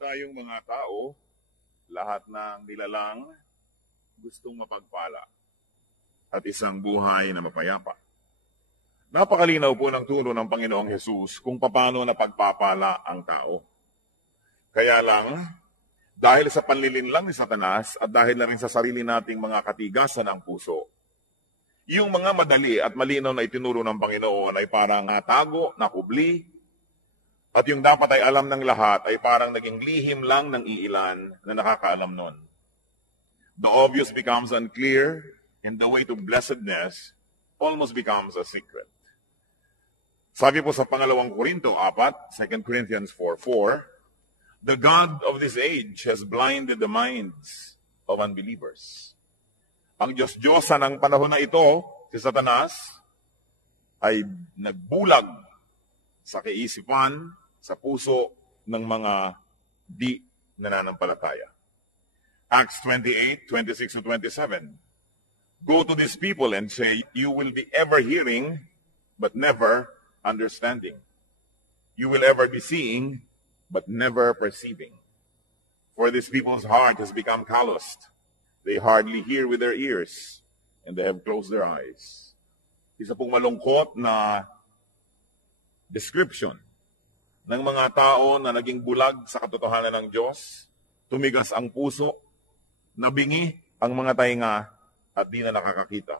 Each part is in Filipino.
tayong mga tao, lahat ng nilalang gustong mapagpala at isang buhay na mapayapa. Napakalinaw po ng turo ng Panginoong Hesus kung paano napagpapala ang tao. Kaya lang, dahil sa panlilinlang ni Satanas at dahil na rin sa sarili nating mga katigasan ng puso, yung mga madali at malinaw na itinuro ng Panginoon ay parang natago, nakubli, at yung dapat ay alam ng lahat ay parang naging lihim lang ng iilan na nakakaalam nun. The obvious becomes unclear, and the way to blessedness almost becomes a secret. Sabi po sa pangalawang Korinto 4, 2 Corinthians 4:4, the God of this age has blinded the minds of unbelievers. Ang Diyos-Diyosa ng panahon na ito, si Satanas, ay nagbulag sa kaisipan, sa puso ng mga di nananampalataya. Acts 28, 26-27. Go to these people and say, you will be ever hearing, but never understanding. You will ever be seeing, but never perceiving. For these people's heart has become calloused. They hardly hear with their ears, and they have closed their eyes. Isa pong malungkot na description ng mga tao na naging bulag sa katotohanan ng Diyos, tumigas ang puso, nabingi ang mga tainga, at di na nakakakita.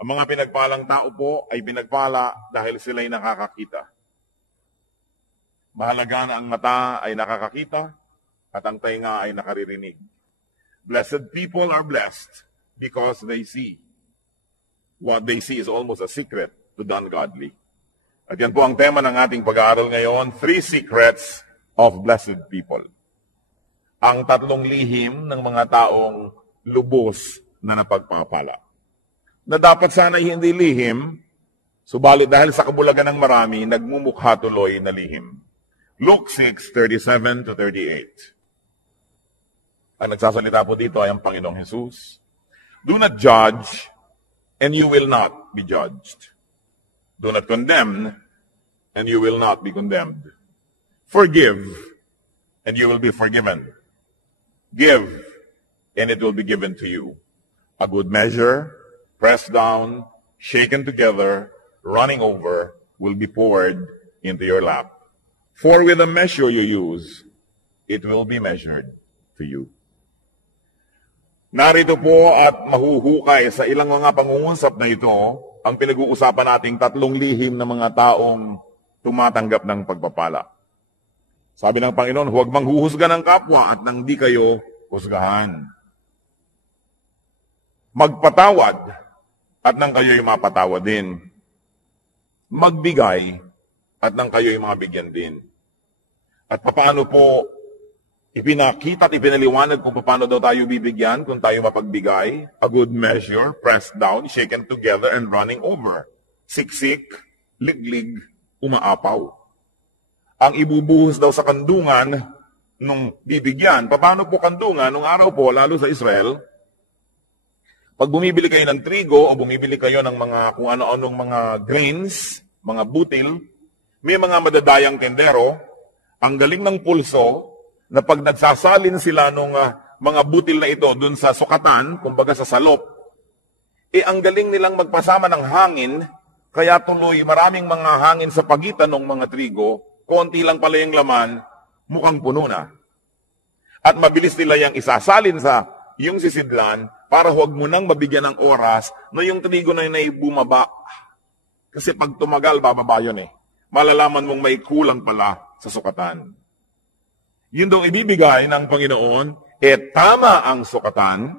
Ang mga pinagpalang tao po ay pinagpala dahil sila'y nakakakita. Mahalaga na ang mata ay nakakakita at ang tainga ay nakaririnig. Blessed people are blessed because they see. What they see is almost a secret to the ungodly. At yan po ang tema ng ating pag-aaral ngayon, 3 secrets of blessed people. Ang 3 lihim ng mga taong lubos na napagpapala. Na dapat sana'y hindi lihim, subalit dahil sa kabulagan ng marami, nagmumukha tuloy na lihim. Luke 6:37-38. Ang nagsasalita po dito ay ang Panginoong Hesus. Do not judge, and you will not be judged. Do not condemn, and you will not be condemned. Forgive, and you will be forgiven. Give, and it will be given to you. A good measure, pressed down, shaken together, running over, will be poured into your lap. For with the measure you use, it will be measured to you. Narito po at mahuhukay sa ilang mga pangungusap na ito ang pinag-uusapan nating 3 lihim ng mga taong tumatanggap ng pagpapala. Sabi ng Panginoon, huwag manghuhusga ng kapwa at nang di kayo husgahan. Magpatawad at nang kayo'y mapatawad din. Magbigay at nang kayo'y mabigyan din. At paano po ipinakita at ipinaliwanag kung paano daw tayo bibigyan kung tayo mapagbigay? A good measure, pressed down, shaken together, and running over. Siksik, liglig, umaapaw. Ang ibubuhos daw sa kandungan nung bibigyan. Paano po kandungan? Nung araw po, lalo sa Israel, pag bumibili kayo ng trigo o bumibili kayo ng mga kung ano-anong mga grains, mga butil, may mga madadayang tendero, ang galing ng pulso, na pag nagsasalin sila nung mga butil na ito dun sa sukatan, kumbaga sa salop, ang galing nilang magpasama ng hangin, kaya tuloy maraming mga hangin sa pagitan ng mga trigo, konti lang pala yung laman, mukhang puno na. At mabilis nila yung isasalin sa yung sisidlan, para huwag mo nang mabigyan ng oras na yung trigo na yun ay bumaba. Kasi pag tumagal, bababa yun eh. Malalaman mong may kulang pala sa sukatan. Yun daw ibibigay ng Panginoon, tama ang sukatan,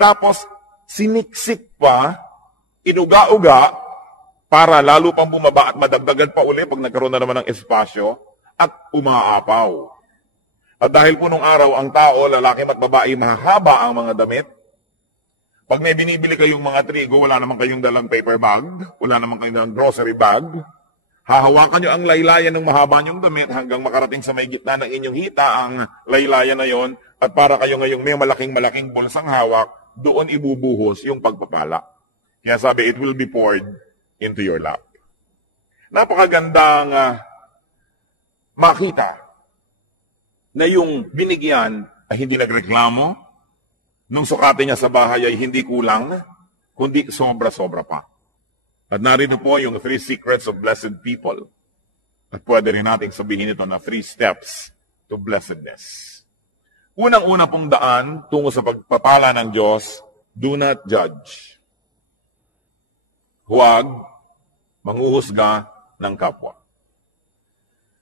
tapos siniksik pa, inuga-uga, para lalo pang bumaba at madagdagan pa uli pag nagkaroon na naman ng espasyo, at umaapaw. At dahil po nung araw, ang tao, lalaki at babae, mahahaba ang mga damit. Pag may binibili kayong mga trigo, wala naman kayong dalang paper bag, wala naman kayong dalang grocery bag, hahawakan nyo ang laylayan ng mahaba nyong damit hanggang makarating sa may gitna ng inyong hita ang laylayan na yon, at para kayo ngayong may malaking-malaking bulsang hawak, doon ibubuhos yung pagpapala. Kaya sabi, it will be poured into your lap. Napakagandang makita na yung binigyan ay hindi nagreklamo, nung sukatin niya sa bahay ay hindi kulang, kundi sobra-sobra pa. At narito po yung 3 secrets of blessed people. At pwede rin nating sabihin ito na 3 steps to blessedness. Unang-una pong daan tungo sa pagpapala ng Diyos, do not judge. Huwag manghuhusga ng kapwa.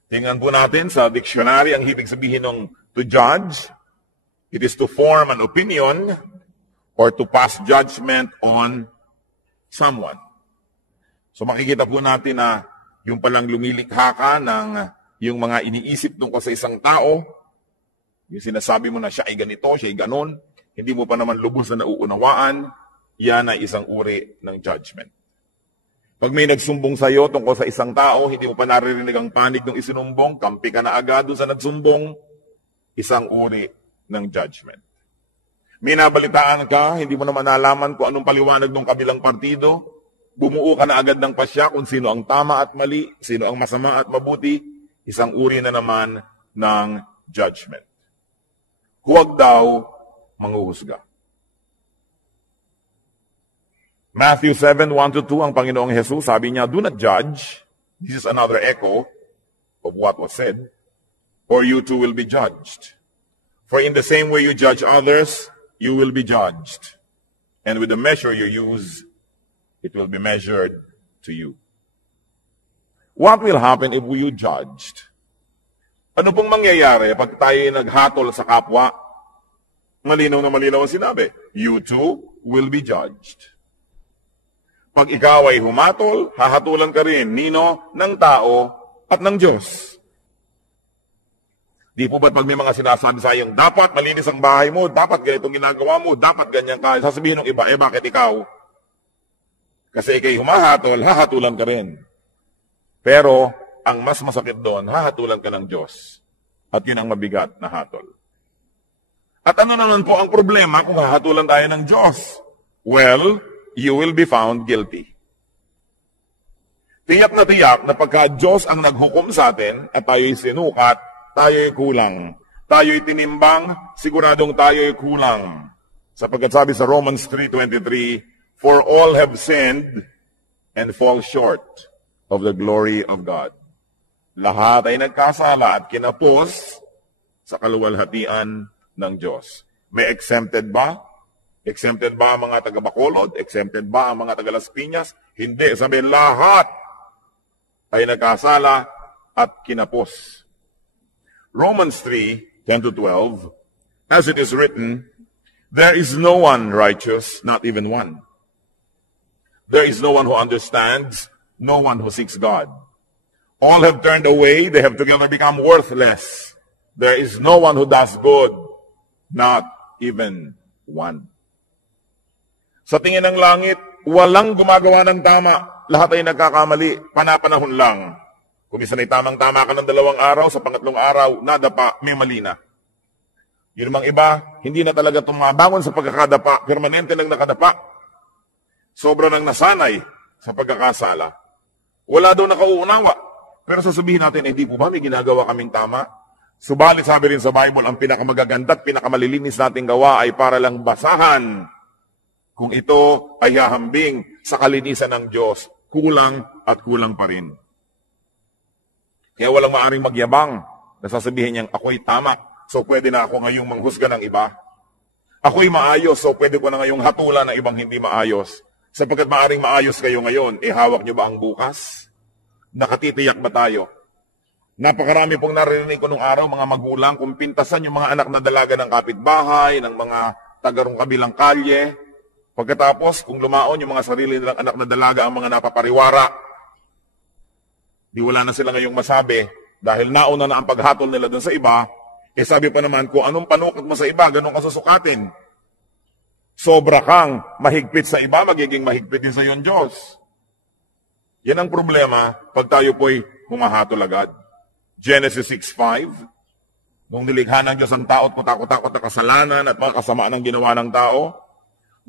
Tingnan po natin sa dictionary ang ibig sabihin ng to judge. It is to form an opinion or to pass judgment on someone. So makikita po natin na yung palang lumilikha ka ng yung mga iniisip tungkol sa isang tao, yung sinasabi mo na siya ay ganito, siya ay ganon, hindi mo pa naman lubos na nauunawaan, yan ay isang uri ng judgment. Pag may nagsumbong sa iyo tungkol sa isang tao, hindi mo pa naririnig ang panig ng isinumbong, kampi ka na agad doon sa nagsumbong, isang uri ng judgment. May nabalitaan ka, hindi mo naman nalaman kung anong paliwanag ng kabilang partido, bumuo ka na agad ng pasya kung sino ang tama at mali, sino ang masama at mabuti, isang uri na naman ng judgment. Huwag daw manghuhusga. Matthew 7:1-2, ang Panginoong Jesus, sabi niya, do not judge. This is another echo of what was said. Or you too will be judged. For in the same way you judge others, you will be judged. And with the measure you use, it will be measured to you. What will happen if you judged? Ano pong mangyayari pag tayo naghatol sa kapwa? Malinaw na malinaw ang sinabi. You too will be judged. Pag ikaw ay humatol, hahatulan ka rin, nino, ng tao at ng Diyos. Di po ba't pag may mga sinasabi sa iyong, dapat malinis ang bahay mo, dapat ganitong ginagawa mo, dapat ganyan ka, sasabihin ng iba, bakit ikaw? Kasi ikay humahatol, hahatulan ka rin. Pero, ang mas masakit doon, hahatulan ka ng Diyos. At yun ang mabigat na hatol. At ano naman po ang problema kung hahatulan tayo ng Diyos? Well, you will be found guilty. Tiyak na pagka Diyos ang naghukom sa atin at tayo'y sinukat, tayo'y kulang. Tayo'y tinimbang, siguradong tayo'y kulang. Sapagkat sabi sa Romans 3:23, for all have sinned and fall short of the glory of God. Lahat ay nagkasala at kinapos sa kaluwalhatian ng Diyos. May exempted ba? Exempted ba ang mga taga-Bacolod? Exempted ba ang mga taga-Las Piñas? Hindi. Sabi, lahat ay nagkasala at kinapos. Romans 3:10-12, as it is written, there is no one righteous, not even one. There is no one who understands, no one who seeks God. All have turned away, they have together become worthless. There is no one who does good, not even one. Sa tingin ng langit, walang gumagawa ng tama. Lahat ay nagkakamali, panapanahon lang. Kung isa na'y tamang-tama ka ng 2 araw, sa pangatlong araw, nadapa, may mali na. Yun namang iba, hindi na talaga tumabangon sa pagkakadapa, permanente nang nakadapa. Sobra nang nasanay sa pagkakasala. Wala daw nakauunawa. Pero sasabihin natin, hindi po ba may ginagawa kaming tama? Subalit sabi rin sa Bible, ang pinakamagaganda at pinakamalilinis nating gawa ay para lang basahan. Kung ito ay hahambing sa kalinisan ng Diyos, kulang at kulang pa rin. Kaya walang maaring magyabang. Nasasabihin niyang, ako'y tama, so pwede na ako ngayong manghusga ng iba. Ako'y maayos, so pwede ko na ngayong hatulan ng ibang hindi maayos. Sapagkat maaring maayos kayo ngayon, hawak niyo ba ang bukas? Nakatitiyak ba tayo? Napakarami pong narinig ko nung araw, mga magulang, kung pintasan yung mga anak na dalaga ng kapitbahay, ng mga tagarong kabilang kalye. Pagkatapos, kung lumaon yung mga sarili nilang anak na dalaga ang mga napapariwara, di wala na sila ngayong masabi dahil nauna na ang paghatol nila dun sa iba, sabi pa naman kung anong panukot mo sa iba, ganun ka susukatin. Sobra kang mahigpit sa iba, magiging mahigpit din sa iyong Diyos. Yan ang problema pag tayo po'y humahatol agad. Genesis 6:5, nung nilikha ng Diyos ang tao at kutakot-takot na kasalanan at mga kasamaan ng ginawa ng tao,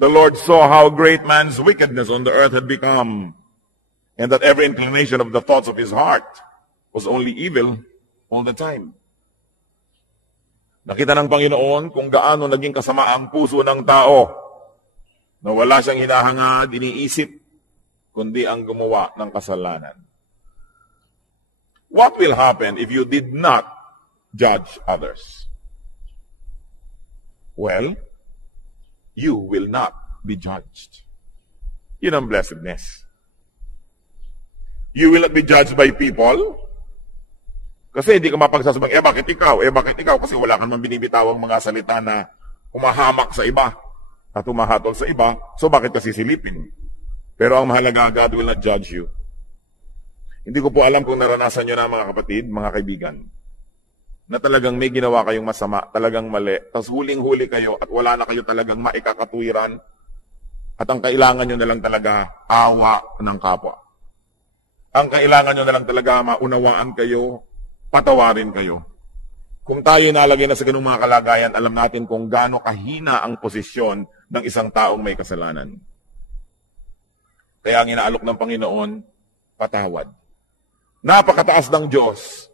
the Lord saw how great man's wickedness on the earth had become, and that every inclination of the thoughts of his heart was only evil all the time. Nakita ng Panginoon kung gaano naging kasama ang puso ng tao na wala siyang hinahangad, iniisip, kundi ang gumawa ng kasalanan. What will happen if you did not judge others? Well, you will not be judged. Yun ang blessedness. You will not be judged by people. Kasi hindi ka mapagsasabang, bakit ikaw? Bakit ikaw? Kasi wala kang binibitawang mga salita na humahamak sa iba at humahatol sa iba. So bakit ka sisilipin? Pero ang mahalaga, God will not judge you. Hindi ko po alam kung naranasan nyo na mga kapatid, mga kaibigan, na talagang may ginawa kayong masama, talagang mali, tapos huling-huli kayo at wala na kayo talagang maikakatuwiran at ang kailangan nyo na lang talaga awa ng kapwa. Ang kailangan nyo na lang talaga maunawaan kayo, patawarin kayo. Kung tayo nalagay na sa ganung mga kalagayan, alam natin kung gaano kahina ang posisyon ng isang taong may kasalanan. Kaya ang inaalok ng Panginoon, patawad. Napakataas ng Diyos.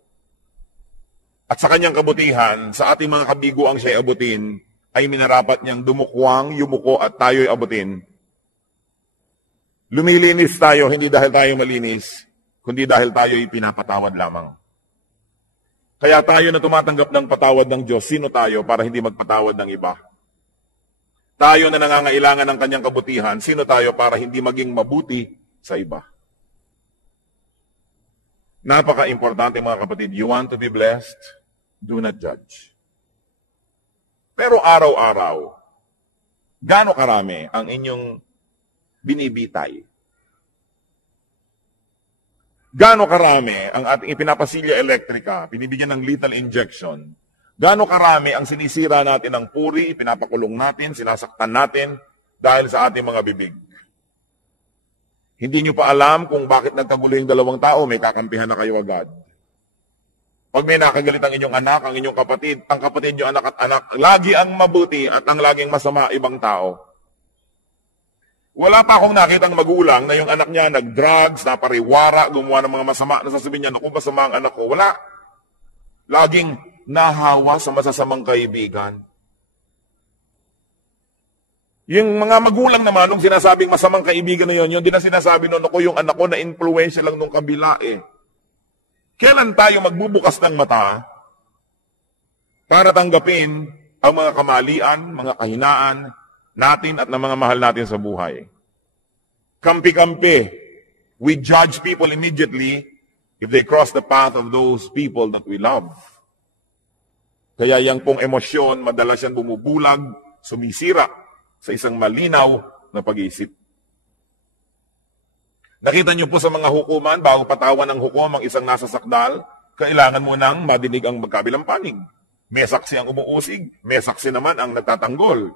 At sa kanyang kabutihan, sa ating mga kabiguang siya'y abutin, ay minarapat niyang dumukwang, yumuko at tayo'y abutin. Lumilinis tayo, hindi dahil tayo malinis, kundi dahil tayo'y pinapatawad lamang. Kaya tayo na tumatanggap ng patawad ng Diyos, sino tayo para hindi magpatawad ng iba? Tayo na nangangailangan ng kanyang kabutihan, sino tayo para hindi maging mabuti sa iba? Napaka-importante mga kapatid, you want to be blessed, do not judge. Pero araw-araw, gaano karami ang inyong binibitay? Gaano karami ang ating ipinapasilya elektrika, binibigyan ng lethal injection? Gaano karami ang sinisira natin ng puri, pinapakulong natin, sinasaktan natin dahil sa ating mga bibig? Hindi nyo pa alam kung bakit nagkagulo yung dalawang tao, may kakampihan na kayo agad. Pag may nakagalit ang inyong anak, ang inyong kapatid, ang kapatid nyo anak at anak, lagi ang mabuti at ang laging masama ibang tao. Wala pa akong nakitang magulang na yung anak niya nag-drugs, napariwara, gumawa ng mga masama, nasasabihin niya, naku, masama ang anak ko. Wala. Laging nahawa sa masasamang kaibigan. Yung mga magulang naman, nung sinasabing masamang kaibigan na yun din na sinasabi noon, ako yung anak ko na influensya lang nung kabila eh. Kailan tayo magbubukas ng mata para tanggapin ang mga kamalian, mga kahinaan natin at ng mga mahal natin sa buhay? Kampi-kampi. We judge people immediately if they cross the path of those people that we love. Kaya yang pong emosyon, madalas yan bumubulag, sumisira sa isang malinaw na pag-iisip. Nakita niyo po sa mga hukuman, bago patawan ng hukom ang isang nasa sakdal, kailangan mo nang madinig ang magkabilang panig. May saksi ang umuusig, may saksi naman ang nagtatanggol.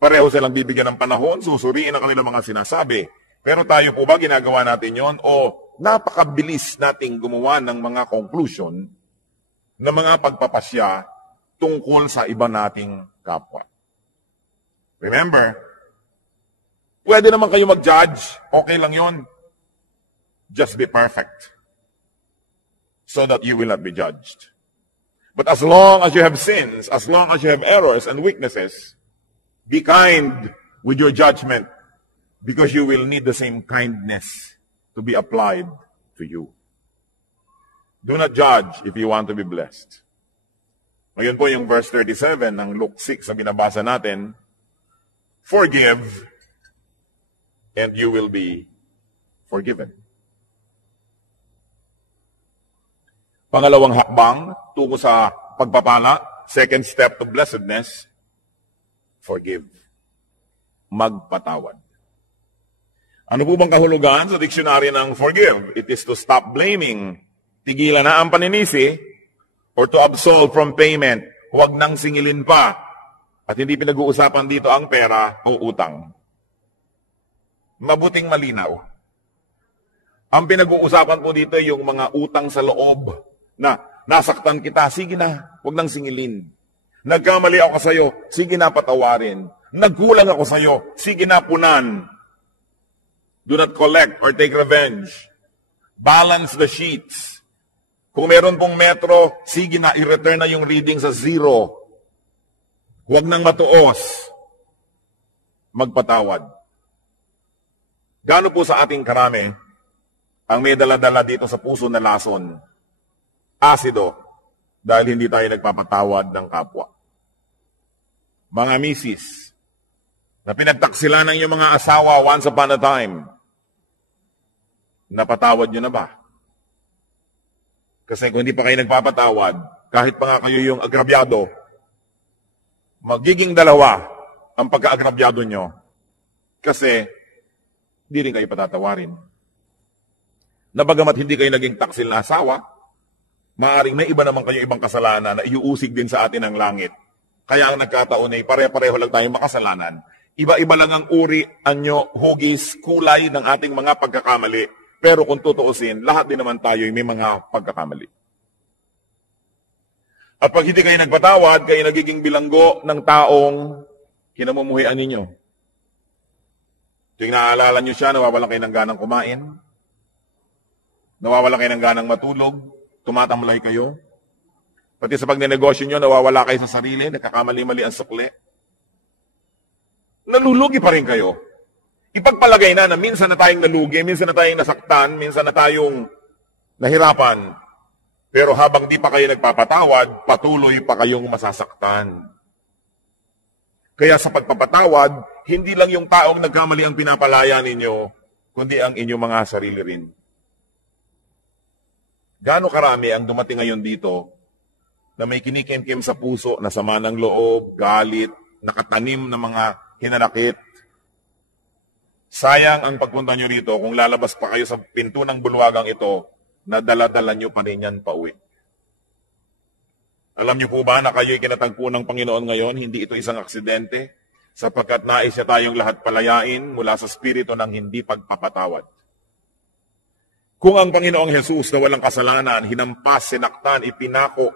Pareho silang bibigyan ng panahon, susuriin ang kanilang mga sinasabi. Pero tayo po ba ginagawa natin yon o napakabilis nating gumawa ng mga conclusion na mga pagpapasya tungkol sa iba nating kapwa? Remember, pwede naman kayo mag-judge, okay lang yon. Just be perfect so that you will not be judged. But as long as you have sins, as long as you have errors and weaknesses, be kind with your judgment because you will need the same kindness to be applied to you. Do not judge if you want to be blessed. Ngayon po yung verse 37 ng Luke 6 ang binabasa natin, forgive and you will be forgiven. Pangalawang hakbang tungo sa pagpapala, second step to blessedness, forgive. Magpatawad. Ano po bang kahulugan sa diksyonaryo ng forgive? It is to stop blaming. Tigilan na ang paninisi or to absolve from payment. Huwag nang singilin pa. At hindi pinag-uusapan dito ang pera o utang. Mabuting malinaw. Ang pinag-uusapan po dito yung mga utang sa loob na nasaktan kita, sige na, huwag nang singilin. Nagkamali ako sa'yo, sige na patawarin. Nagkulang ako sa'yo, sige na punan. Do not collect or take revenge. Balance the sheets. Kung meron pong metro, sige na, i-return na yung reading sa 0. Huwag nang matuos. Magpatawad. Gaano po sa ating karami ang may dala-dala dito sa puso na lason? Asido. Dahil hindi tayo nagpapatawad ng kapwa. Mga misis, na pinagtaksilan ng inyong mga asawa once upon a time, napatawad nyo na ba? Kasi kung hindi pa kayo nagpapatawad, kahit pa nga kayo yung agrabyado, magiging dalawa ang pagka-agrabyado nyo. Kasi, hindi rin kayo patatawarin. Na bagamat hindi kayo naging taksil na asawa, maaaring may iba naman kayo ibang kasalanan na iuusig din sa atin ang langit. Kaya ang nagkataon ay pare-pareho lang tayong makasalanan. Iba-iba lang ang uri, anyo, hugis, kulay ng ating mga pagkakamali. Pero kung tutuusin, lahat din naman tayo may mga pagkakamali. At pag hindi kayo nagpatawad, kayo nagiging bilanggo ng taong kinamumuhian ninyo. Tuwing naaalala nyo siya, nawawalan kayo ng ganang kumain, nawawalan kayo ng ganang matulog, tumatamlay kayo. Pati sa pagnenegosyo nyo, nawawala kayo sa sarili, nagkakamali-mali ang sukli. Nalulugi pa rin kayo. Ipagpalagay na minsan na tayong nalugi, minsan na tayong nasaktan, minsan na tayong nahirapan. Pero habang di pa kayo nagpapatawad, patuloy pa kayong masasaktan. Kaya sa pagpapatawad, hindi lang yung taong nagkamali ang pinapalaya ninyo, kundi ang inyong mga sarili rin. Gaano karami ang dumating ngayon dito na may kinikim-kim sa puso na sama ng loob, galit, nakatanim na mga hinanakit. Sayang ang pagpunta nyo rito kung lalabas pa kayo sa pinto ng bulwagang ito na dala-dala nyo pa rin yan pauwi. Alam nyo po ba na kayo'y kinatagpo ng Panginoon ngayon? Hindi ito isang aksidente sapagkat nais niya tayong lahat palayain mula sa spirito ng hindi pagpapatawad. Kung ang Panginoong Jesus na walang kasalanan, hinampas, sinaktan, ipinako,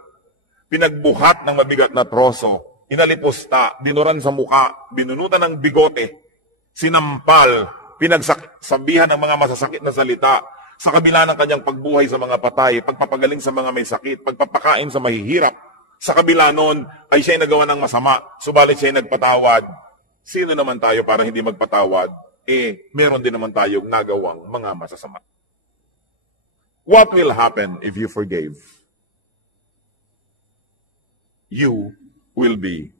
pinagbuhat ng mabigat na troso, inalipusta, dinuran sa muka, binunutan ng bigote, sinampal, pinagsabihan ng mga masasakit na salita, sa kabila ng kanyang pagbuhay sa mga patay, pagpapagaling sa mga may sakit, pagpapakain sa mahihirap, sa kabila noon ay siya'y nagawa ng masama, subalit siya'y nagpatawad. Sino naman tayo para hindi magpatawad? Meron din naman tayong nagawang mga masasama. What will happen if you forgave? You will be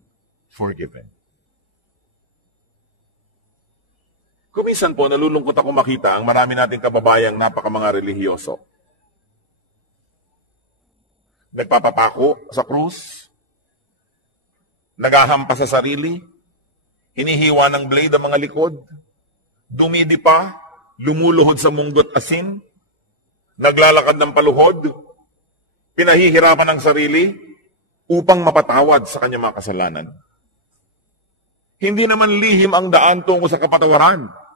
forgiven. Kuminsan po, nalulungkot ako makita ang marami nating kababayang napaka-mga relihiyoso. Nagpapapako sa krus, naghahampas sa sarili, hinihiwa ng blade ang mga likod, dumidi pa, lumuluhod sa munggot asin, naglalakad ng paluhod, pinahihirapan ng sarili upang mapatawad sa kanyang mga kasalanan. Hindi naman lihim ang daan tungo sa kapatawaran.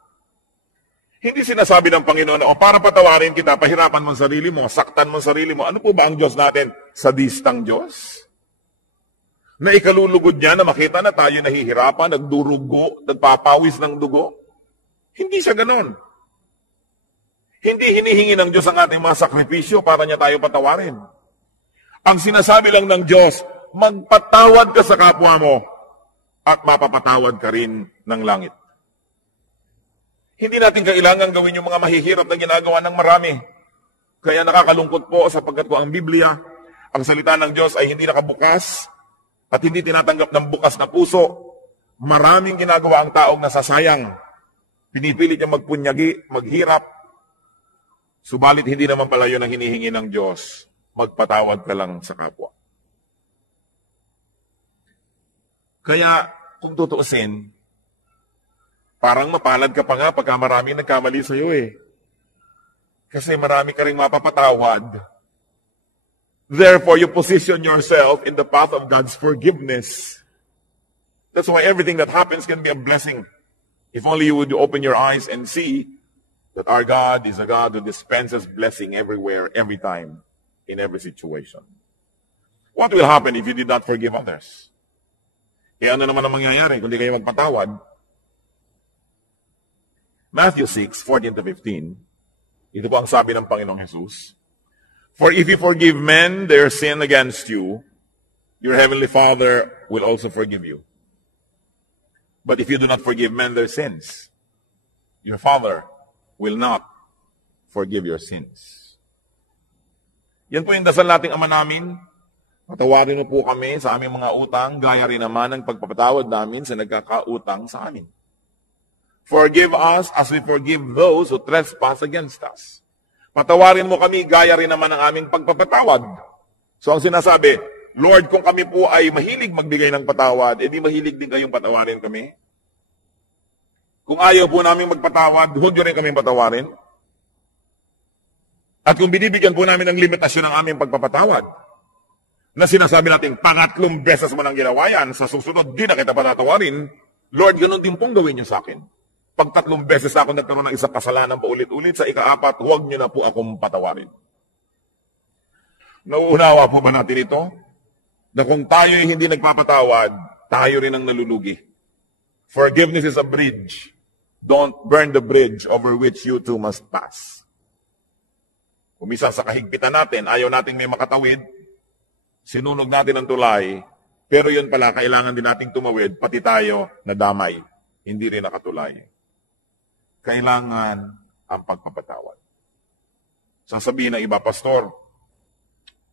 Hindi sinasabi ng Panginoon na, para patawarin kita, pahirapan mo ang sarili mo, saktan mo ang sarili mo. Ano po ba ang Diyos natin? Sadistang Diyos? Na ikalulugod niya na makita na tayo nahihirapan, nagdurugo, nagpapawis ng dugo? Hindi siya ganon. Hindi hinihingi ng Diyos ang ating mga sakripisyo para niya tayo patawarin. Ang sinasabi lang ng Diyos, magpatawad ka sa kapwa mo at mapapatawad ka rin ng langit. Hindi natin kailangan gawin yung mga mahihirap na ginagawa ng marami. Kaya nakakalungkot po sapagkat ko ang Biblia, ang salita ng Diyos ay hindi nakabukas at hindi tinatanggap ng bukas na puso. Maraming ginagawa ang taong nasasayang. Pinipilit niya magpunyagi, maghirap. Subalit hindi naman pala yun ang hinihingi ng Diyos. Magpatawad ka lang sa kapwa. Kaya kung tutuusin, parang mapalad ka pa nga pagka marami nagkamali sa iyo Kasi marami ka ring mapapatawad. Therefore, you position yourself in the path of God's forgiveness. That's why everything that happens can be a blessing. If only you would open your eyes and see that our God is a God who dispenses blessing everywhere, every time, in every situation. What will happen if you did not forgive others? Ano naman ang mangyayari kung di kayo magpatawad? Matthew 6:14-15, ito po ang sabi ng Panginoong Jesus, For if you forgive men their sin against you, your heavenly Father will also forgive you. But if you do not forgive men their sins, your Father will not forgive your sins. Yan po yung dasal nating Ama namin. Patawarin mo po kami sa aming mga utang, gaya rin naman ang pagpapatawad namin sa nagkakautang sa amin. Forgive us as we forgive those who trespass against us. Patawarin mo kami, gaya rin naman ang aming pagpapatawad. So ang sinasabi, Lord, kung kami po ay mahilig magbigay ng patawad, edi mahilig din kayong patawarin kami. Kung ayaw po namin magpatawad, huwag nyo rin kaming patawarin. At kung binibigyan po namin ng limitasyon ng aming pagpapatawad, na sinasabi natin, pangatlong beses mo nang ginawa yan, sa susunod, di na kita patatawarin, Lord, ganun din pong gawin niyo sa akin. Pag 3 beses ako nagkaroon ng isang kasalanan pa ulit-ulit, sa ika-4, huwag niyo na po akong patawarin. Nauunawa po ba natin ito? Na kung tayo ay hindi nagpapatawad, tayo rin ang nalulugi. Forgiveness is a bridge. Don't burn the bridge over which you too must pass. Kumisa sa kahigpitan natin, ayaw nating may makatawid, sinunog natin ang tulay, pero yun pala, kailangan din nating tumawid, pati tayo nadamay, hindi rin nakatulay. Kailangan ang pagpapatawad. Sasabihin ng iba, Pastor,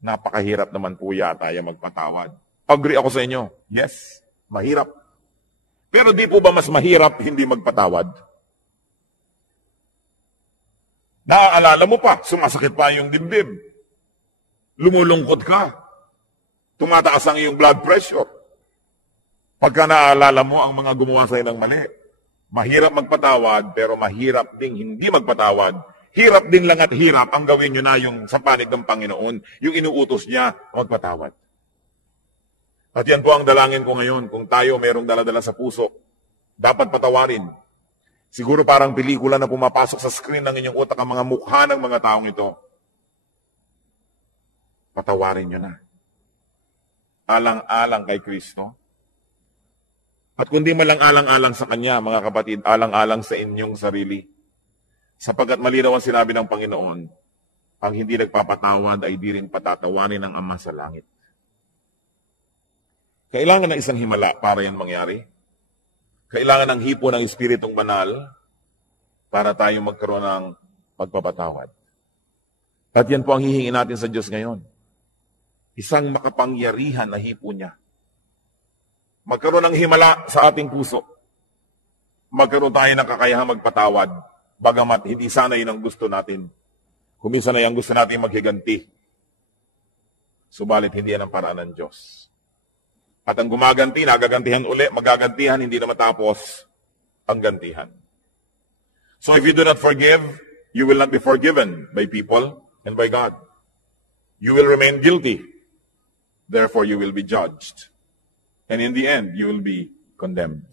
napakahirap naman po yata yung magpatawad. Agree ako sa inyo. Yes, mahirap. Pero di po ba mas mahirap hindi magpatawad? Naaalala mo pa, sumasakit pa yung dibdib. Lumulungkot ka. Tumataas ang iyong blood pressure. Pagka naaalala mo ang mga gumawa sa'yo ng mali. Mahirap magpatawad, pero mahirap ding hindi magpatawad. Hirap din lang at hirap ang gawin nyo na yung sa panig ng Panginoon, yung inuutos niya, magpatawad. At yan po ang dalangin ko ngayon, kung tayo merong daladala sa puso, dapat patawarin. Siguro parang pelikula na pumapasok sa screen ng inyong utak ang mga mukha ng mga taong ito. Patawarin nyo na. Alang-alang kay Kristo. At kundi malang alang-alang sa Kanya, mga kapatid, alang-alang sa inyong sarili. Sapagkat malinaw ang sinabi ng Panginoon, ang hindi nagpapatawad ay di rin patatawanin ng Ama sa langit. Kailangan ng isang himala para yan mangyari. Kailangan ng hipo ng Espiritong Banal para tayo magkaroon ng pagpapatawad. At yan po ang hihingin natin sa Diyos ngayon. Isang makapangyarihan na hipo niya. Magkaroon ng himala sa ating puso. Magkaroon tayo ng kakayahang magpatawad. Bagamat hindi sana yun ang gusto natin. Kuminsan na yung gusto natin maghiganti. Subalit hindi yan ang paraan ng Diyos. At ang gumaganti, nagagantihan uli, magagantihan, hindi na matapos ang gantihan. So if you do not forgive, you will not be forgiven by people and by God. You will remain guilty. Therefore, you will be judged. And in the end, you will be condemned.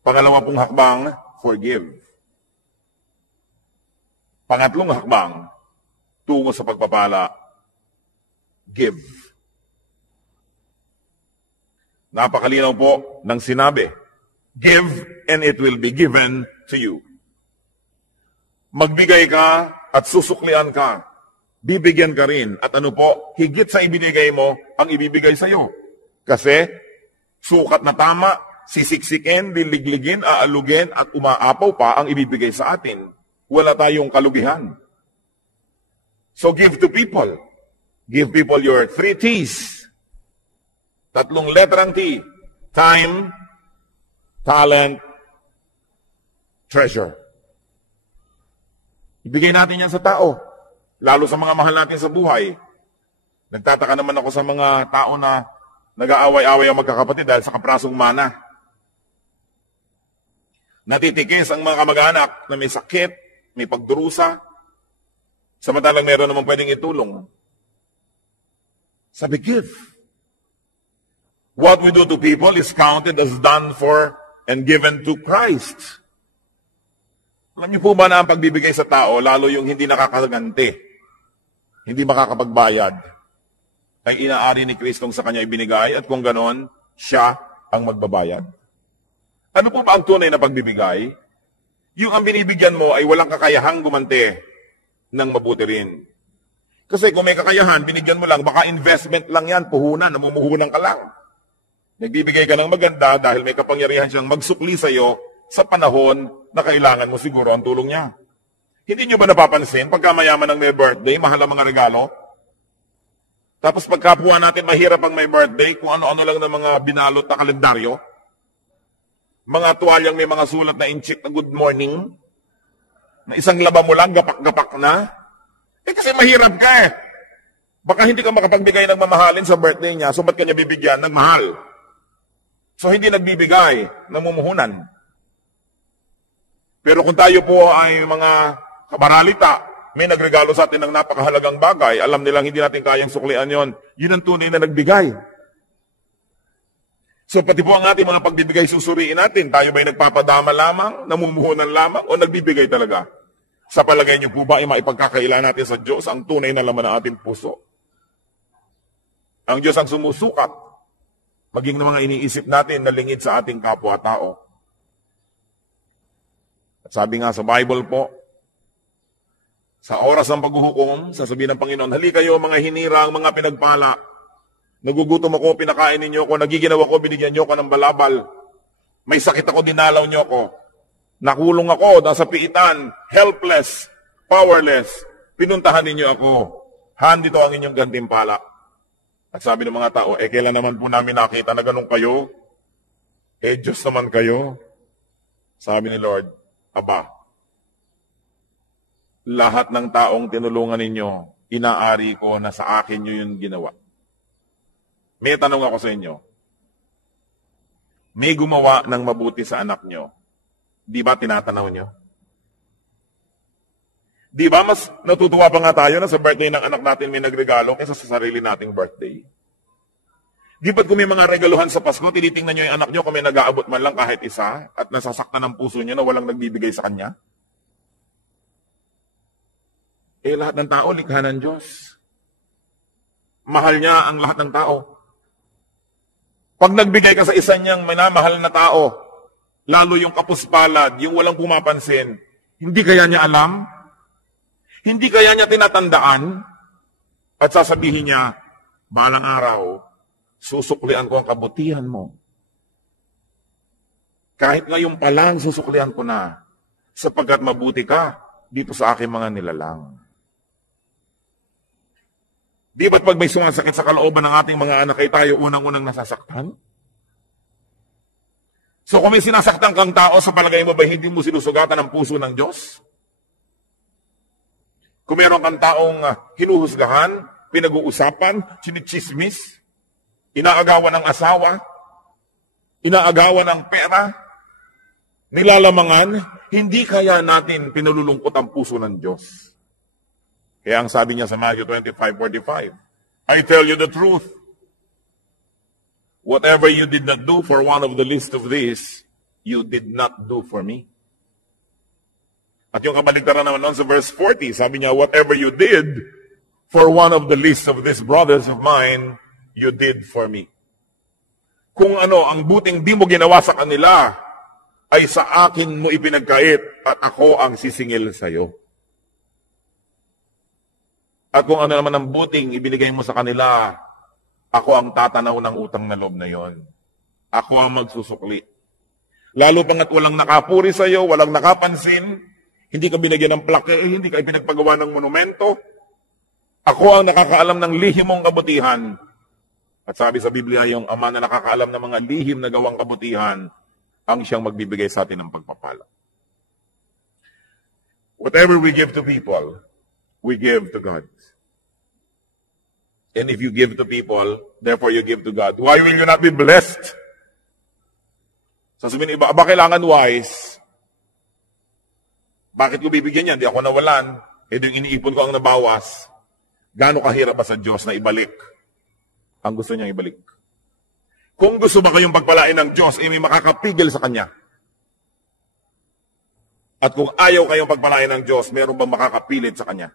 Pangalawa pong hakbang, forgive. Pangatlong hakbang, tungo sa pagpapala, give. Napakalinaw po ng sinabi, give and it will be given to you. Magbigay ka at susuklian ka. Bibigyan ka rin. At ano po, higit sa ibinigay mo, ang ibibigay sa iyo. Kasi, sukat na tama, sisiksikin, liligligin, aalugin, at umaapaw pa ang ibibigay sa atin. Wala tayong kalugihan. So give to people. Give people your 3 T's. 3 letrang T. Time, talent, treasure. Ibigay natin yan sa tao. Lalo sa mga mahal natin sa buhay. Nagtataka naman ako sa mga tao na nag-aaway-away ang magkakapatid dahil sa kaprasong mana. Natitikis ang mga kamag-anak na may sakit, may pagdurusa, samantalang meron naman pwedeng itulong. Sabi, give. What we do to people is counted as done for and given to Christ. Alam niyo po ba na ang pagbibigay sa tao, lalo yung hindi nakakaganti, hindi makakapagbayad, ay inaari ni Kristong sa kanya ibinigay at kung ganon, siya ang magbabayad. Ano po ba ang tunay na pagbibigay? Yung ang binibigyan mo ay walang kakayahang gumanti ng mabuti rin. Kasi kung may kakayahan, binigyan mo lang, baka investment lang yan, puhunan, namumuhunan ka lang. Nagbibigay ka ng maganda dahil may kapangyarihan siyang magsukli sa iyo sa panahon na kailangan mo siguro ang tulong niya. Hindi nyo ba napapansin, pagka mayaman ng may birthday, mahal ang mga regalo? Tapos pagkapuha natin, mahirap ang may birthday, kung ano-ano lang ng mga binalot na kalendaryo. Mga tuwalyang may mga sulat na inchik na good morning, na isang laba mo lang, gapak-gapak na. Kasi mahirap ka eh. Baka hindi ka makapagbigay ng mamahalin sa birthday niya, so ba't ka niya bibigyan ng mahal? So hindi nagbibigay, namumuhunan. Pero kung tayo po ay mga kabaralita, may nagregalo sa atin ng napakahalagang bagay, alam nilang hindi natin kayang suklian yon. Yun ang tunay na nagbigay. So pati po ang ating mga pagbibigay susuriin natin, tayo ba'y nagpapadama lamang, namumuhunan lamang, o nagbibigay talaga? Sa palagay niyo po ba ay maipagkakailan natin sa Diyos ang tunay na laman ng ating puso? Ang Diyos ang sumusukat, maging ng mga iniisip natin na lingid sa ating kapwa-tao. At sabi nga sa Bible po, sa oras ng paghuhukom, sasabihin ng Panginoon, halika kayo mga hinirang, mga pinagpala. Nagugutom ako, pinakain ninyo ako, nagiginaw ako, binigyan niyo ako ng balabal. May sakit ako, dinalaw niyo ako. Nakulong ako, nasa piitan, helpless, powerless. Pinuntahan ninyo ako. Handito ang inyong gantimpala. At sabi ng mga tao, kailan naman po namin nakita na ganun kayo? Diyos naman kayo. Sabi ni Lord, Aba, lahat ng taong tinulungan ninyo, inaari ko na sa akin nyo yun ginawa. May tanong ako sa inyo. May gumawa ng mabuti sa anak nyo. Di ba tinatanaw nyo? Di ba mas natutuwa pa nga tayo na sa birthday ng anak natin may nagregalo kaysa sa sarili nating birthday? Di ba't kung may mga regaluhan sa Pasko, tinitingnan nyo yung anak nyo kung may nag-aabot man lang kahit isa at nasasaktan ng puso nyo na walang nagbibigay sa kanya? Lahat ng tao, likha ng Diyos. Mahal niya ang lahat ng tao. Pag nagbigay ka sa isa niyang minamahal na tao, lalo yung kapuspalad, yung walang pumapansin, hindi kaya niya alam? Hindi kaya niya tinatandaan? At sasabihin niya, balang araw, susuklian ko ang kabutihan mo. Kahit ngayon pa lang, susuklian ko na, sapagkat mabuti ka dito sa aking mga nilalang. Di ba't pag may sumasakit sa kalooban ng ating mga anak, ay tayo unang-unang nasasaktan? So kung may sinasaktan kang tao, sa palagay mo ba hindi mo sinusugatan ang puso ng Diyos? Kung meron kang taong hinuhusgahan, pinag-uusapan, chinichismis, inaagawan ng asawa, inaagawan ng pera, nilalamangan, hindi kaya natin pinululungkot ang puso ng Diyos. Kaya ang sabi niya sa Matthew 25:45, I tell you the truth. Whatever you did not do for one of the least of these, you did not do for me. At yung kabaligtaran naman nun sa verse 40, sabi niya, whatever you did for one of the least of these brothers of mine, you did for me. Kung ano, ang buting di mo ginawa sa kanila, ay sa akin mo ipinagkait at ako ang sisingil sa iyo. At kung ano naman ang buting ibinigay mo sa kanila, ako ang tatanaw ng utang na loob na yon. Ako ang magsusukli. Lalo pangat walang nakapuri sa iyo, walang nakapansin, hindi ka binigyan ng plaque, hindi ka ipinagpagawa ng monumento. Ako ang nakakaalam ng lihim mong kabutihan. At sabi sa Biblia, yung ama na nakakaalam ng mga lihim na gawang kabutihan, ang siyang magbibigay sa atin ng pagpapala. Whatever we give to people, we give to God. And if you give to people, therefore you give to God. Why will you not be blessed? Sasabihin iba, ba kailangan wise? Bakit ko bibigyan yan? Di ako nawalan. Yung iniipon ko ang nabawas. Gaano kahirap ba sa Diyos na ibalik ang gusto niyang ibalik? Kung gusto ba kayong pagpalain ng Diyos, may makakapigil sa Kanya. At kung ayaw kayong pagpalain ng Diyos, meron bang makakapilit sa Kanya?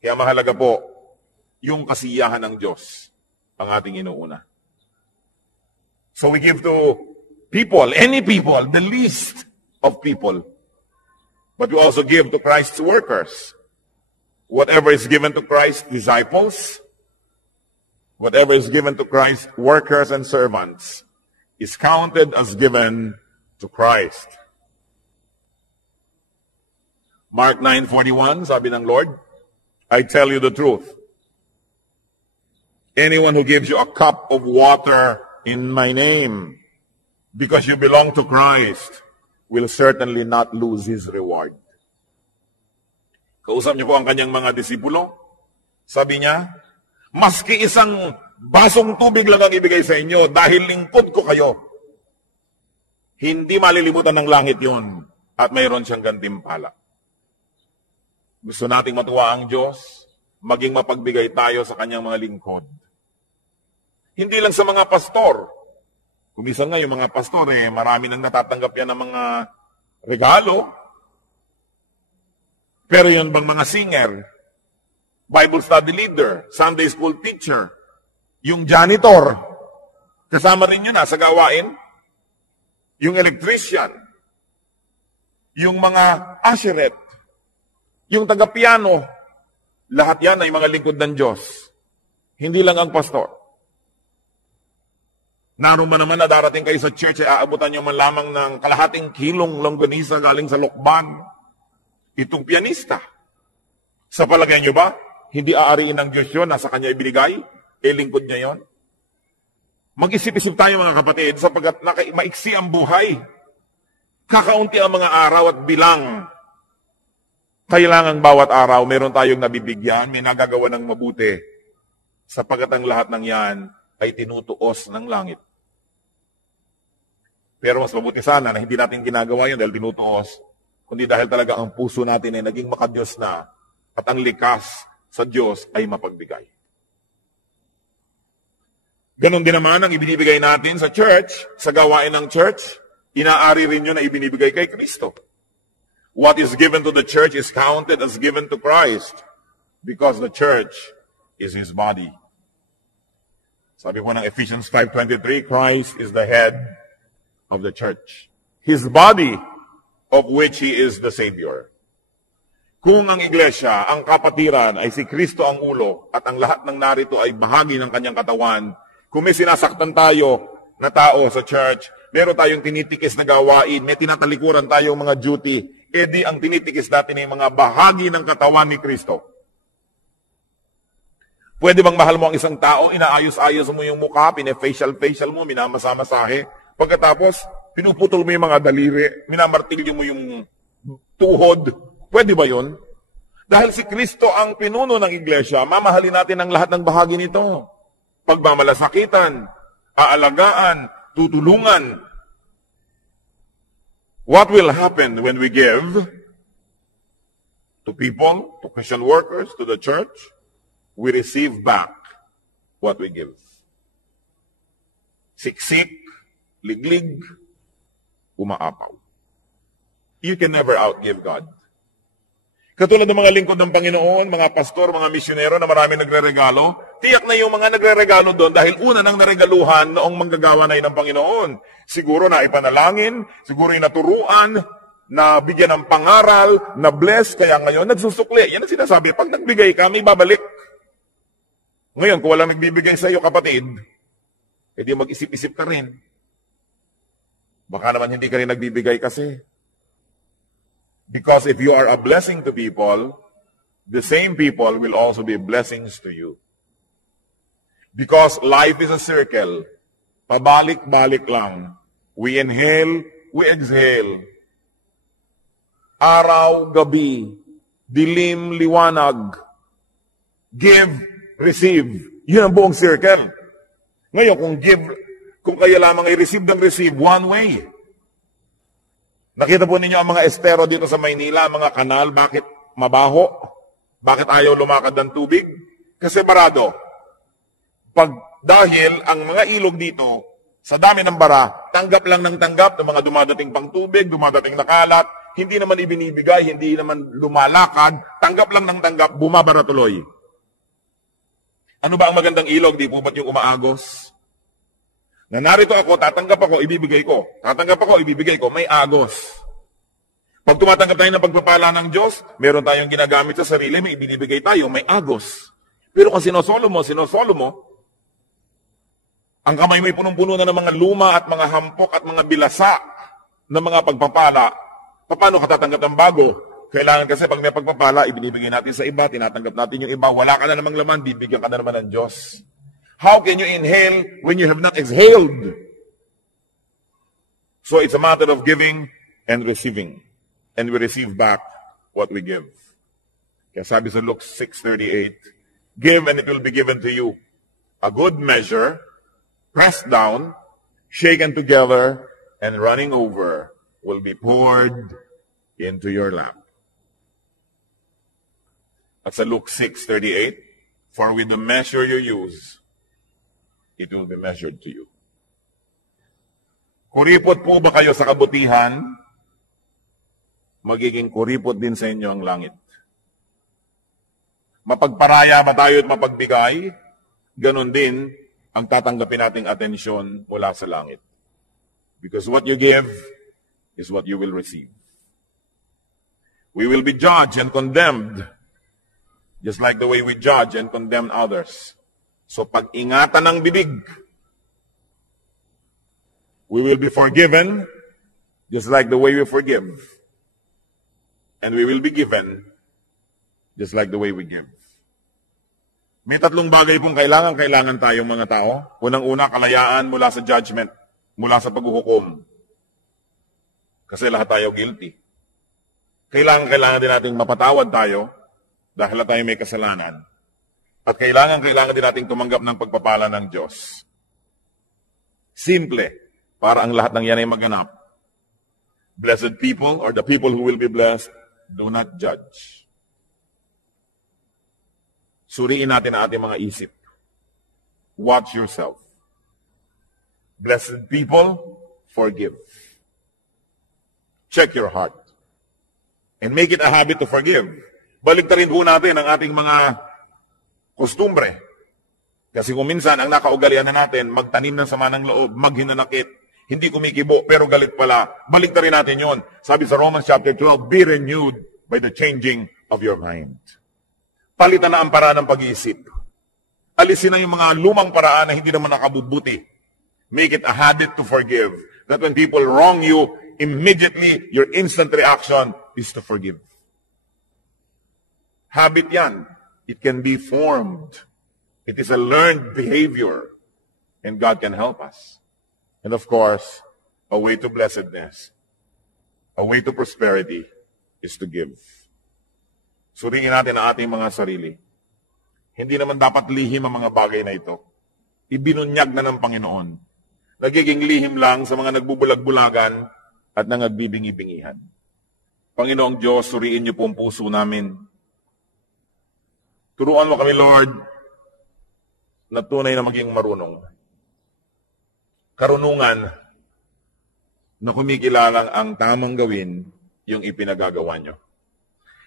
Kaya mahalaga po, yung kasiyahan ng Diyos ang ating inuuna. So we give to people, any people, the least of people. But we also give to Christ's workers. Whatever is given to Christ, disciples, Whatever is given to Christ, workers and servants, is counted as given to Christ. Mark 9:41, sabi ng Lord, I tell you the truth. Anyone who gives you a cup of water in my name, because you belong to Christ, will certainly not lose his reward. Kausap niyo po ang kanyang mga disipulo. Sabi niya, maski isang basong tubig lang ang ibigay sa inyo dahil lingkod ko kayo, hindi malilimutan ng langit yon at mayroon siyang gantimpala. Gusto nating matuwa ang Diyos, maging mapagbigay tayo sa kanyang mga lingkod. Hindi lang sa mga pastor. Kumisan nga yung mga pastor, marami nang natatanggap yan ng mga regalo. Pero yun bang mga singer, Bible study leader, Sunday school teacher, yung janitor, kasama rin yun sa gawain, yung electrician, yung mga usheret, yung taga-piano, lahat yan ay mga lingkod ng Diyos. Hindi lang ang pastor. Naroon man naman na darating kayo sa church, ay aabutan nyo man lamang ng kalahating kilong longganisa galing sa lokban. Itong pianista. Sa palagay nyo ba, hindi aariin ng Diyos yun, nasa kanya ibinigay, lingkod niya yun? Mag-isip-isip tayo mga kapatid, sapagkat maiksi ang buhay. Kakaunti ang mga araw at bilang. Kailangan bawat araw, meron tayong nabibigyan, may nagagawa ng mabuti. Sapagkat ang lahat ng yan ay tinutuos ng langit. Pero mas mabuti sana na hindi natin ginagawa yun dahil tinutuos, kundi dahil talaga ang puso natin ay naging makadiyos na at ang likas sa Diyos ay mapagbigay. Ganon din naman ang ibinibigay natin sa church, sa gawain ng church, inaari rin yun na ibinibigay kay Kristo. What is given to the church is counted as given to Christ because the church is His body. Sabi po ng Ephesians 5:23, Christ is the head of the church. His body, of which He is the Savior. Kung ang iglesia, ang kapatiran ay si Kristo ang ulo at ang lahat ng narito ay bahagi ng kanyang katawan, kung may sinasaktan tayo na tao sa church, meron tayong tinitikis na gawain, may tinatalikuran tayong mga duty, edi ang tinitikis natin ay mga bahagi ng katawan ni Kristo. Pwede bang mahal mo ang isang tao, inaayos-ayos mo yung mukha, pine-facial mo, minamasa-masahe, pagkatapos, pinuputol mo yung mga daliri, minamartilyo mo yung tuhod, pwede ba yun? Dahil si Kristo ang pinuno ng iglesia, mamahalin natin ang lahat ng bahagi nito. Pagmamalasakitan, aalagaan, tutulungan. What will happen when we give to people, to Christian workers, to the church? We receive back what we give. Siksik, liglig, umaapaw. You can never outgive God. Katulad ng mga lingkod ng Panginoon, mga pastor, mga misyonero na marami nagre-regalo, tiyak na yung mga nagre-regalo doon dahil una nang naregaluhan noong manggagawa na yun ng Panginoon. Siguro na ipanalangin, siguro yung naturuan, na bigyan ng pangaral, na bless, kaya ngayon nagsusukli. Yan ang sinasabi, pag nagbigay ka, may babalik. Ngayon, kung walang nagbibigay sa iyo, kapatid, edi mag-isip-isip ka rin. Baka naman hindi ka rin nagbibigay kasi. Because if you are a blessing to people, the same people will also be blessings to you. Because life is a circle. Pabalik-balik lang. We inhale, we exhale. Araw, gabi, dilim, liwanag. Give, receive. Yun ang buong circle. Ngayon, kung kayo lamang ay receive ng receive, one way. Nakita po ninyo ang mga estero dito sa Maynila, mga kanal, bakit mabaho? Bakit ayaw lumakad ng tubig? Kasi barado. Dahil ang mga ilog dito, sa dami ng bara, tanggap lang ng tanggap ng mga dumadating pang tubig, dumadating na kalat, hindi naman ibinibigay, hindi naman lumalakad, tanggap lang ng tanggap, bumabara tuloy. Ano ba ang magandang ilog? Di po ba't yung umaagos? Na narito ako, tatanggap ako, ibibigay ko. Tatanggap ako, ibibigay ko. May agos. Pag tumatanggap tayo ng pagpapala ng Diyos, meron tayong ginagamit sa sarili, may ibinibigay tayo, may agos. Pero kung sinosolo mo, Ang kamay mo'y punong-puno na ng mga luma at mga hampok at mga bilasa ng mga pagpapala. Paano ka tatanggap ng bago? Kailangan kasi pag may pagpapala, ibinibigay natin sa iba, tinatanggap natin yung iba, wala ka na namang laman, bibigyan ka na naman ng Diyos. How can you inhale when you have not exhaled? So it's a matter of giving and receiving. And we receive back what we give. Kaya sabi sa Luke 6:38, give and it will be given to you. A good measure, pressed down, shaken together, and running over will be poured into your lap. At sa Luke 6:38, for with the measure you use, it will be measured to you. Kuripot po ba kayo sa kabutihan? Magiging kuripot din sa inyo ang langit. Mapagparaya ba tayo at mapagbigay? Ganon din ang tatanggapin nating atensyon mula sa langit. Because what you give is what you will receive. We will be judged and condemned, just like the way we judge and condemn others. So pag-ingatan ng bibig, we will be forgiven, just like the way we forgive. And we will be given, just like the way we give. May tatlong bagay pong kailangan tayong mga tao. Unang-una, kalayaan mula sa judgment, mula sa paghuhukom. Kasi lahat tayo guilty. Kailangan din nating mapatawad tayo dahil tayo may kasalanan. At kailangan din nating tumanggap ng pagpapala ng Diyos. Simple, para ang lahat ng yan ay maganap. Blessed people, or the people who will be blessed, do not judge. Suriin natin ang ating mga isip. Watch yourself. Blessed people, forgive. Check your heart. And make it a habit to forgive. Baligtarin po natin ang ating mga kostumbre. Kasi kung minsan, ang nakaugalian na natin, magtanim ng sama ng loob, maghinanakit, hindi kumikibo, pero galit pala. Baligtarin natin yon. Sabi sa Romans chapter 12, be renewed by the changing of your mind. Palitan na ang paraan ng pag-iisip. Alisin na yung mga lumang paraan na hindi naman nakabubuti. Make it a habit to forgive. That when people wrong you, immediately, your instant reaction is to forgive. Habit yan. It can be formed. It is a learned behavior. And God can help us. And of course, a way to blessedness, a way to prosperity, is to give. Suriin natin ang ating mga sarili. Hindi naman dapat lihim ang mga bagay na ito. Ibinunyag na ng Panginoon. Nagiging lihim lang sa mga nagbubulag-bulagan at nangagbibingi-bingihan. Panginoong Diyos, suriin niyo po ang puso namin. Turuan mo kami, Lord, na tunay na maging marunong. Karunungan na kumikilalang ang tamang gawin yung ipinagagawa nyo.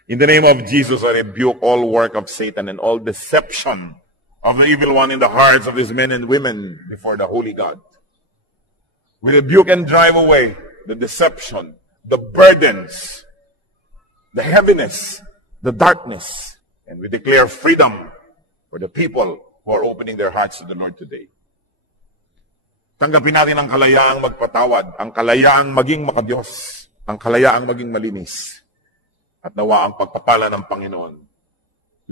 In the name of Jesus, I rebuke all work of Satan and all deception of the evil one in the hearts of these men and women before the Holy God. We rebuke and drive away the deception, the burdens, the heaviness, the darkness, and we declare freedom for the people who are opening their hearts to the Lord today. Tanggapin natin ang kalayaang magpatawad, ang kalayaang maging makadiyos, ang kalayaang maging malinis, at nawa ang pagpapala ng Panginoon,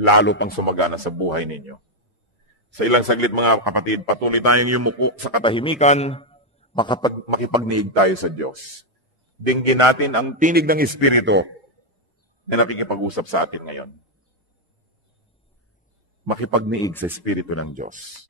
lalo pang sumagana sa buhay ninyo. Sa ilang saglit mga kapatid, patuloy tayong yumuko sa katahimikan, makipagniig tayo sa Diyos. Dinggin natin ang tinig ng Espiritu na nakikipag-usap sa atin ngayon. Makipagniig sa Espiritu ng Diyos.